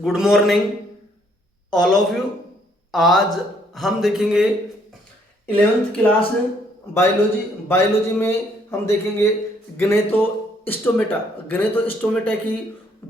Good morning all of you. आज हम देखेंगे 11th क्लास बायोलॉजी में हम देखेंगे गणेतोस्टोमेटा। गणेतोस्टोमेटा की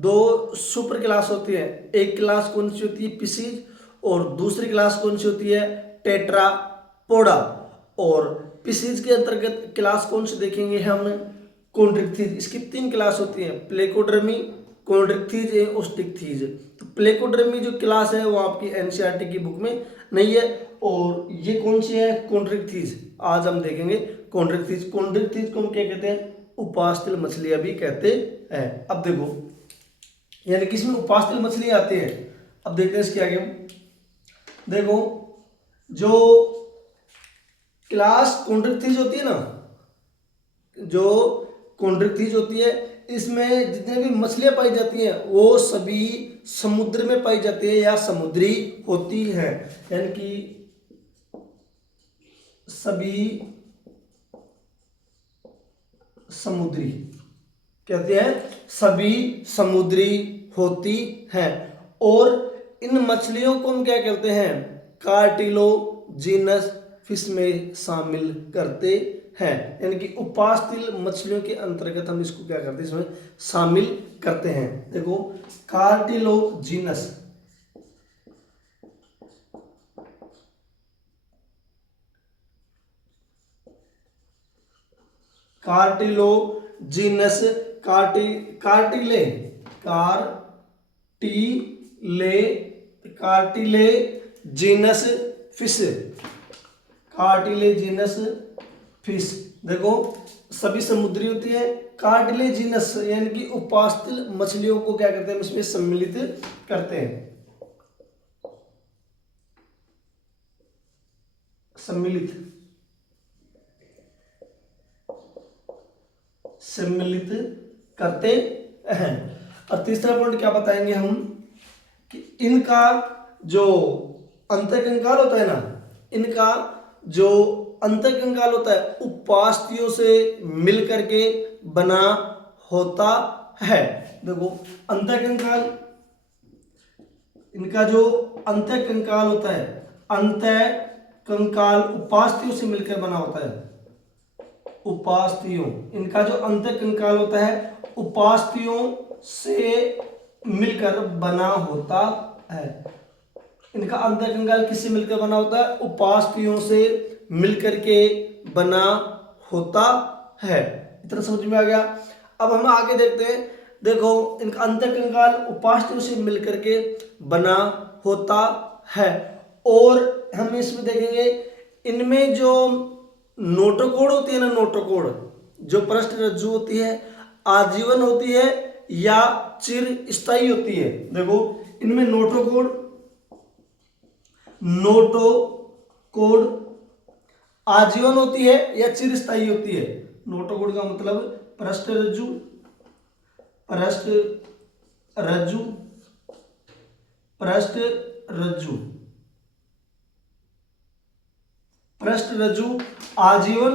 दो सुपर क्लास होती है। एक क्लास कौन सी होती है? पिसीज। और दूसरी क्लास कौन सी होती है? टेट्रापोडा। और पिसीज के अंतर्गत क्लास कौन सी देखेंगे हम? कॉन्ड्रिक्थीज। इसकी तीन क्लास होती है, प्लेकोडर्मी, कॉन्ड्रिक्थीज एंड ओस्टिकथीज। तो प्लेकोडर्मी जो क्लास है वो आपकी एनसीईआरटी की बुक में नहीं है। और ये कौन सी है? कॉन्ड्रिक्थीज। आज हम देखेंगे कॉन्ड्रिक्थीज। कॉन्ड्रिक्थीज को हम क्या कहते हैं? उपास्थल मछलियां भी कहते हैं। अब देखो, यानी कि इसमें उपास्थल मछली आती है। अब देखते हैं इसके आगे हम। देखो, जो क्लास कॉन्ड्रिक्थीज होती है ना, जो कॉन्ड्रिक्थीज होती है, इसमें जितने भी मछलियां पाई जाती हैं वो सभी समुद्र में पाई जाती है या समुद्री होती है। यानी कि सभी समुद्री कहते हैं, सभी समुद्री होती हैं। और इन मछलियों को हम क्या कहते हैं? कार्टिलोजिनस फिश में शामिल करते हैं। यानी कि उपास्थल मछलियों के अंतर्गत हम इसको क्या करते हैं? इसमें शामिल करते हैं। देखो, कार्टिलोजिनस, कार्टिलोजिनस, कार्टिले कार्टिलेजिनस फिश, कार्टिलेजिनस फिश। देखो, सभी समुद्री होती है। कार्टिलेजिनस यानी कि उपास्थल मछलियों को क्या करते हैं? इसमें सम्मिलित करते हैं, सम्मिलित करते हैं। और तीसरा पॉइंट क्या बताएंगे हम? कि इनका जो अंतःकंकाल होता है ना, इनका जो अंतःकंकाल होता है उपास्थियों से मिलकर के बना होता है। देखो, अंतःकंकाल, इनका जो अंतःकंकाल होता है, अंतःकंकाल उपास्थियों से मिलकर बना होता है। उपास्थियों, इनका जो अंतःकंकाल होता है उपास्थियों से मिलकर बना होता है। इनका अंतःकंकाल किससे मिलकर बना होता है? उपास्थियों से मिलकर के बना होता है। इतना समझ में आ गया। अब हम आगे देखते हैं। देखो, इनका अंतःकंकाल उपास्थियों से मिलकर के बना होता है। और हम इसमें देखेंगे, इनमें जो नोटोकोड होती है ना, नोटोकोड जो पृष्ठ रज्जु होती है, आजीवन होती है या चिर स्थायी होती है। देखो, इनमें नोटोकोड आजीवन होती है या चिर स्थायी होती है। नोटोकोड का मतलब पृष्ठ रज्जु, पृष्ठ रज्जु, पृष्ठ रज्जु, पृष्ठ रज्जु आजीवन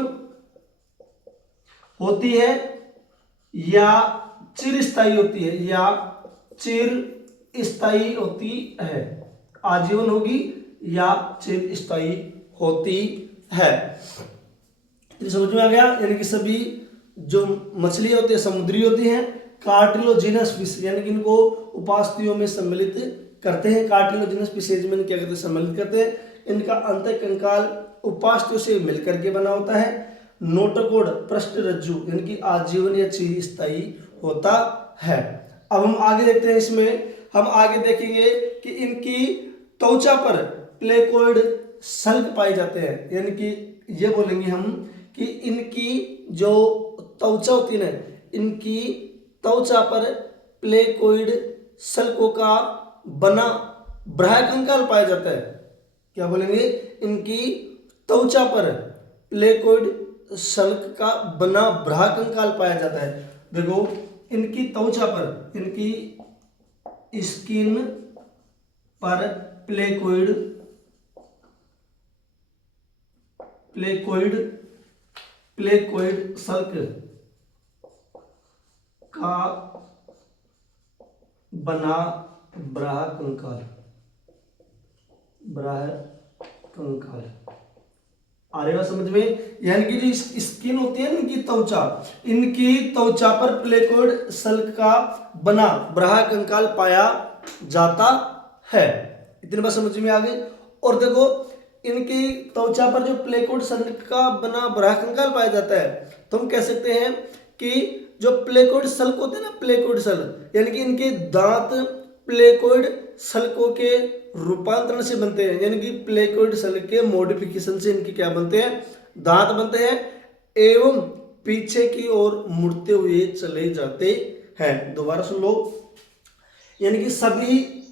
होती है या चिर स्थायी होती है, या चिर स्थायी होती है। आजीवन होगी या चिर स्थायी होती है। तो समझ में आ गया। यानी कि सभी जो मछलियां होती है समुद्री होती हैं। कार्टिलोजिनस फिश यानी कि इनको उपास्थियों में सम्मिलित करते हैं। कार्टिलोजिनस फिशेज में क्या करते हैं? सम्मिलित करते हैं। इनका अंतःकंकाल उपास्थियों से मिलकर के बना होता है। नोटोकोड पृष्ठ रज्जु यानी कि आजीवन या चिर स्थायी होता है। अब हम आगे देखते हैं। इसमें हम आगे देखेंगे कि इनकी त्वचा पर प्लेकोइड सल्क पाए जाते हैं। यानी कि ये बोलेंगे हम कि इनकी जो त्वचा होती है ना, इनकी त्वचा पर प्लेकोइड सल्कों का बना बाह्यकंकाल पाया जाता है। क्या बोलेंगे? इनकी त्वचा पर प्लेकोइड सल्क का बना बाह्यकंकाल पाया जाता है। देखो, इनकी त्वचा पर, इनकी स्किन पर प्लेकोइड सल्क का बना ब्राह कंकाल, ब्राह कंकाल आ रही बात समझ में। यानी कि जो स्किन होती है इनकी त्वचा पर प्लेकोइड सल्क का बना ब्राह कंकाल पाया जाता है। इतनी बात समझ में आ गई। और देखो इनकी त्वचा पर जो प्लेकोइड सल्क का बना ब्राह कंकाल पाया जाता है, तो हम कह सकते हैं कि जो प्लेकोइड सल्क होते हैं ना, प्लेकोइड सल्क, यानी कि इनके दांत प्लेकोइड सल्कों के रूपांतरण से बनते हैं, यानी कि प्लेकोइड सल्क के मॉडिफिकेशन से इनके क्या बनते हैं, दांत बनते हैं एवं पीछे की ओर मुड़ते हुए चले जाते हैं। दोबारा सुन लो, यानी कि सभी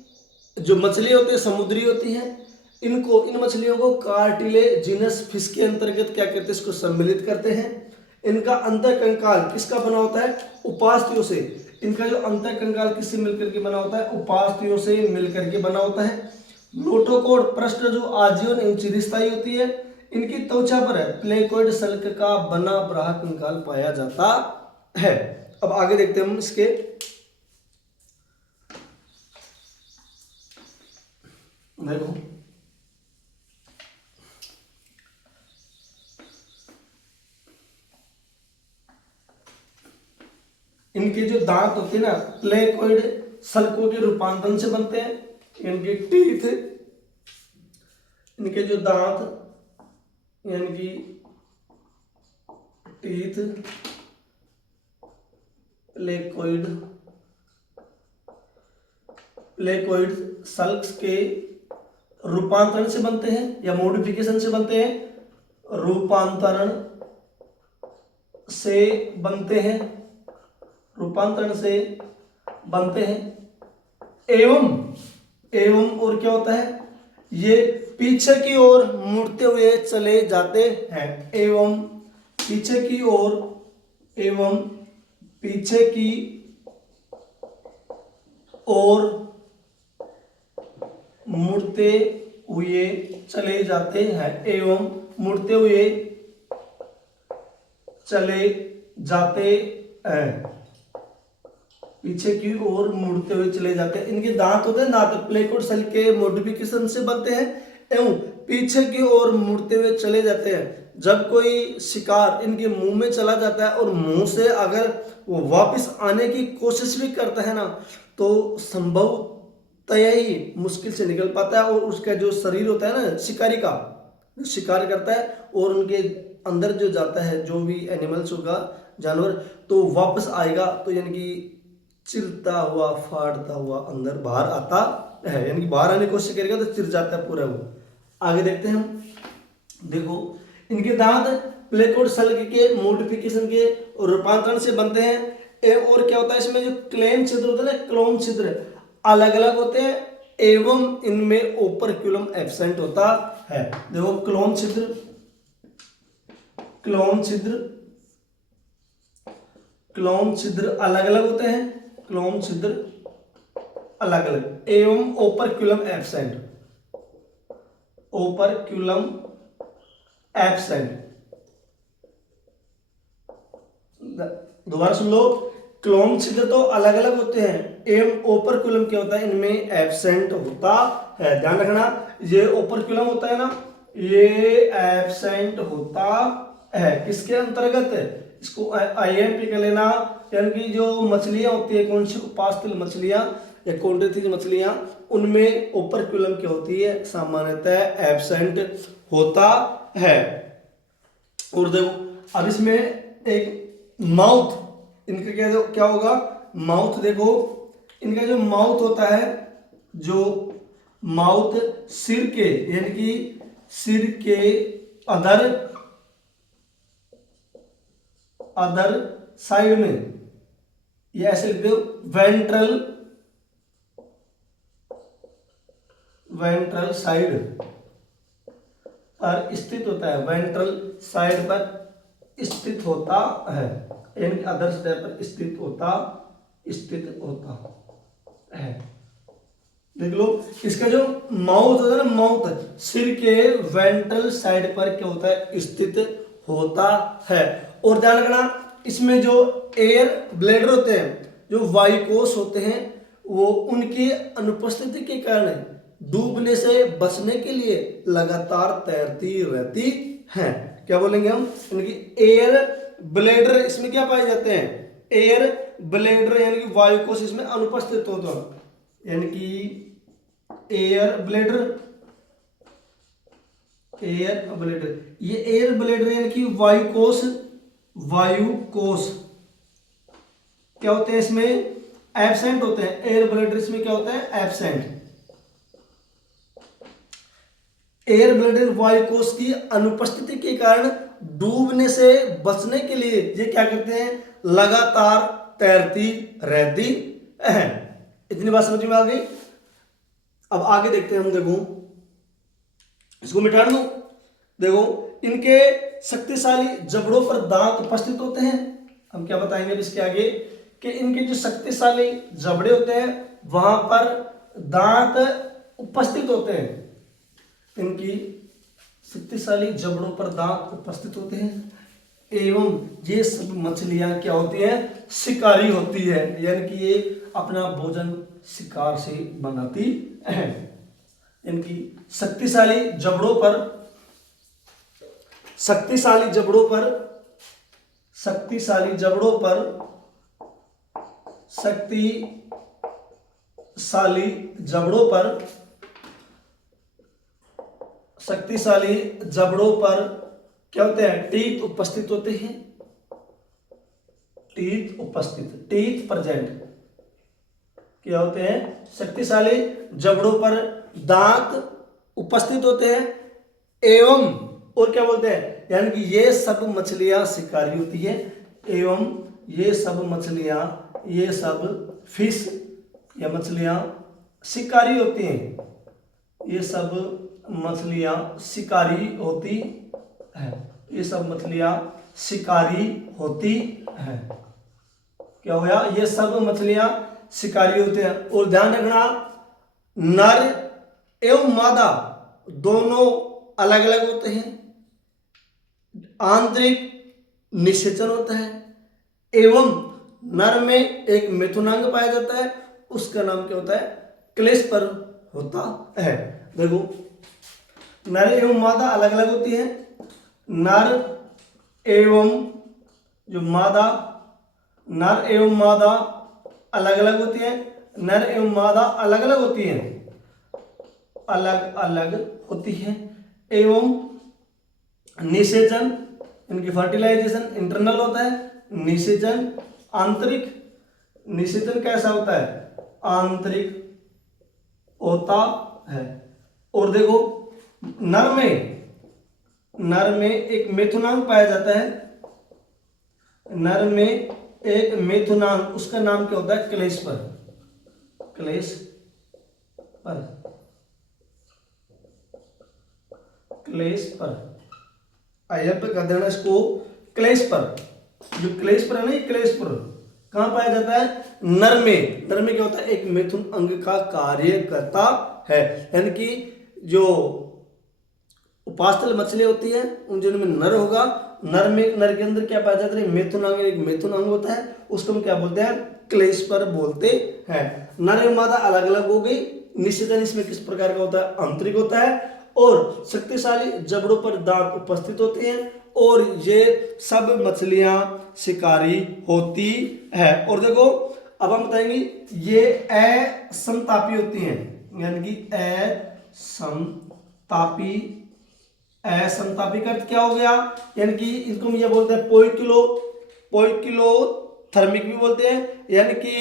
जो मछली होती है समुद्री होती हैं, इन मछलियों को कार्टिलेजिनस फिश के अंतर्गत क्या करते हैं, इसको सम्मिलित करते हैं। इनका अंतर कंकाल किसका बना होता है, उपास्थ्यों से। इनका जो अंतर कंकाल किससे मिलकर के बना होता है, उपास्थ्यों से मिलकर के बना होता है। नोटोकोड पृष्ठ जो आजीवन एवं चिरस्थायी होती है, इनकी त्वचा पर प्लेकोइड सल्क का बना ब्राह कंकाल पाया जाता है। अब आगे देखते हैं हम इसके। देखो इनके जो दांत होते हैं ना, प्लेकोइड सल्कों के रूपांतरण से बनते हैं। इनके टीथ, इनके जो दांत यानी कि टीथ प्लेकोइड सल्क्स के रूपांतरण से बनते हैं या मॉडिफिकेशन से बनते हैं, रूपांतरण से बनते हैं, रूपांतरण से बनते हैं। एवं और क्या होता है, ये पीछे की ओर मुड़ते हुए चले जाते हैं। एवं पीछे की ओर मुड़ते हुए चले जाते हैं। एवं मुड़ते हुए चले जाते हैं, पीछे की ओर मुड़ते हुए चले जाते हैं। इनके दांत होते हैं, दांत प्लेकोइड सेल के मॉडिफिकेशन से बनते हैं एवं पीछे की ओर मुड़ते हुए चले जाते हैं। जब कोई शिकार इनके मुंह में चला जाता है और मुंह से अगर वो वापस आने की कोशिश भी करता है ना, तो संभवतः ही मुश्किल से निकल पाता है। और उसका जो शरीर होता है ना शिकारी का, शिकार करता है और उनके अंदर जो जाता है जो भी एनिमल्स होगा, जानवर, तो वापस आएगा तो यानी कि चिरता हुआ फाड़ता हुआ अंदर बाहर आता है, यानी कि बाहर आने की कोशिश करेगा तो चिर जाता है पूरा वो। आगे देखते हैं हम। देखो इनके दांत प्लेकोइड सल्क के मॉडिफिकेशन के रूपांतरण से बनते हैं। और क्या होता है, इसमें जो क्लेम छिद्र होते हैं ना, क्लोम छिद्र अलग अलग होते हैं एवं इनमें ओपरक्यूलम एब्सेंट होता है। देखो क्लोम छिद्र अलग अलग होते हैं, क्लोम छिद्र अलग अलग एवं ओपरक्यूलम एब्सेंट। दोबारा सुन लो, क्लोम छिद्र तो अलग अलग होते हैं एवं ओपरक्यूलम क्या होता है, इनमें एब्सेंट होता है। ध्यान रखना, ये ओपरक्यूलम होता है ना, ये एब्सेंट होता है। किसके अंतर्गत, इसको आईएमपी कर लेना, यानी कि जो मछलियां होती है, कौन सी उपास्थल मछलियां या कॉन्ड्रिथिज मछलियां, उनमें ओपरक्यूलम क्या होती है, सामान्यतः एब्सेंट होता है। और देखो अब इसमें एक माउथ, इनका क्या होगा, माउथ। देखो इनका जो माउथ होता है, जो माउथ सिर के यानी कि सिर के अदर साइड में, ये ऐसे लिख दो, वेंट्रल साइड पर स्थित होता है, वेंट्रल साइड पर स्थित होता है, यानी अदर साइड पर स्थित होता है। देख लो, इसका जो माउथ होता है ना, माउथ सिर के वेंट्रल साइड पर क्या होता है, स्थित होता है। और ध्यान रखना, इसमें जो एयर ब्लेडर होते हैं, जो वायुकोश होते हैं, वो उनकी अनुपस्थिति के कारण डूबने से बचने के लिए लगातार तैरती रहती हैं। क्या बोलेंगे हम? इनकी एयर ब्लेडर इसमें क्या पाए जाते हैं? एयर ब्लेडर यानी कि वायु कोश इसमें अनुपस्थित होता है, यानी कि एयर ब्लेडर, एयर ब्लेडर, ये एयर ब्लेडर यानी कि वायु कोश, वायु कोश क्या होते हैं? इसमें एब्सेंट होते हैं। एयर ब्लेडर इसमें क्या होता है? एब्सेंट। एयर ब्लेडर वायु कोश की अनुपस्थिति के कारण डूबने से बचने के लिए ये क्या करते हैं? लगातार तैरती रहती है। इतनी बात समझ में आ गई? अब आगे देखते हैं हम। देखो इसको मिटा दो। देखो इनके शक्तिशाली जबड़ों पर दांत उपस्थित होते हैं। हम क्या बताएंगे इसके आगे कि इनके जो शक्तिशाली जबड़े होते हैं वहां पर दांत उपस्थित होते हैं। इनकी शक्तिशाली जबड़ों पर दांत उपस्थित होते हैं एवं ये सब मछलियां क्या होती हैं? शिकारी होती है, यानी कि ये अपना भोजन शिकार से बनाती है। इनकी शक्तिशाली जबड़ों पर, शक्तिशाली जबड़ों पर, शक्तिशाली जबड़ों पर, शक्तिशाली जबड़ों पर, शक्तिशाली जबड़ों पर क्या होते हैं? टीथ उपस्थित होते हैं। टीथ उपस्थित, टीथ प्रेजेंट क्या होते हैं? शक्तिशाली जबड़ों पर दांत उपस्थित होते हैं एवं, और क्या बोलते हैं? यानी कि ये सब मछलियां शिकारी होती है एवं ये सब मछलियां, ये सब फिश या मछलियां शिकारी होती हैं। ये सब मछलियां शिकारी होती है। ये सब मछलियां शिकारी होती है। क्या हो गया? ये सब मछलियां शिकारी होते हैं। और ध्यान रखना, नर एवं मादा दोनों अलग अलग होते हैं। आंतरिक निषेचन होता है एवं नर में एक मिथुनांग पाया जाता है, उसका नाम क्या होता है? क्लेस्पर होता है। देखो नर एवं मादा अलग अलग होती है। नर एवं जो मादा, नर एवं मादा अलग अलग होती है। नर एवं मादा अलग अलग होती है, अलग अलग होती है एवं निषेचन, इनकी फर्टिलाइजेशन इंटरनल होता है। निषेचन आंतरिक, निषेचन कैसा होता है? आंतरिक होता है। और देखो नर में एक मेथुनांग पाया जाता है। नर में एक मेथुनांग, उसका नाम क्या होता है? क्लेस्पर, क्लेस्पर, क्लेस्पर। आइए पे कर देना इसको क्लेस्पर। जो क्लेस्पर है ना, ये क्लेस्पर कहां पाया जाता है? नर में। नर में क्या होता है? एक मिथुन अंग का कार्य करता है, यानी कि जो उपास्थल मछली होती है उन जिनमें नर होगा, नर में, नर के अंदर क्या पाया जाता है? मिथुन अंग, एक मिथुन अंग होता है, उसको हम क्या बोलते हैं? क्लेस्पर बोलते हैं। नर एवं मादा अलग अलग हो गई। निषेचन इसमें किस प्रकार का होता है? आंतरिक होता है। और शक्तिशाली जबड़ों पर दांत उपस्थित होते हैं और ये सब मछलियां शिकारी होती है। और देखो अब हम बताएंगे ये असमतापी होती हैं, यानी कि असमतापी। असमतापी का अर्थ क्या हो गया? यानी कि इसको हम ये बोलते हैं पोइकिलोथर्मिक भी बोलते हैं, यानी कि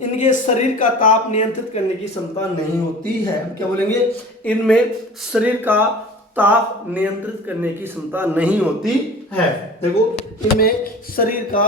इनके शरीर का ताप नियंत्रित करने की क्षमता नहीं होती है। हम क्या बोलेंगे? इनमें शरीर का ताप नियंत्रित करने की क्षमता नहीं होती है। देखो इनमें शरीर का